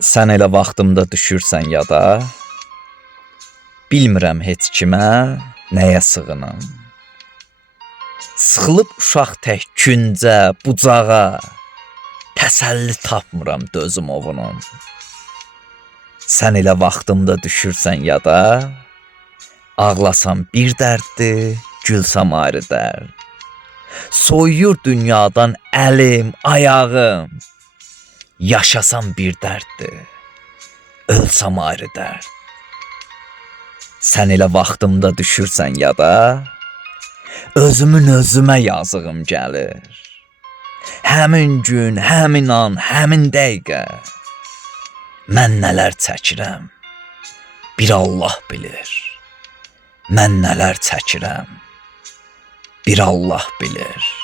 Sən elə vaxtımda düşürsən yada, bilmirəm heç kimə, nəyə sığınım. Sıxılıb uşaq tək küncə, bucağa, təsəlli tapmıram dözüm ovunum. Sən elə vaxtımda düşürsən yada, ağlasam bir dərddir, gülsəm ayrı dərd. Soyuyur dünyadan əlim, ayağım, yaşasam bir dərddir, ölsəm ayrı dərd. Sən elə vaxtımda düşürsən yada, özümün özümə yazığım gəlir. Həmin gün, həmin an, həmin dəqiqə mən nələr çəkirəm, bir Allah bilir. Mən nələr çəkirəm, bir Allah bilir.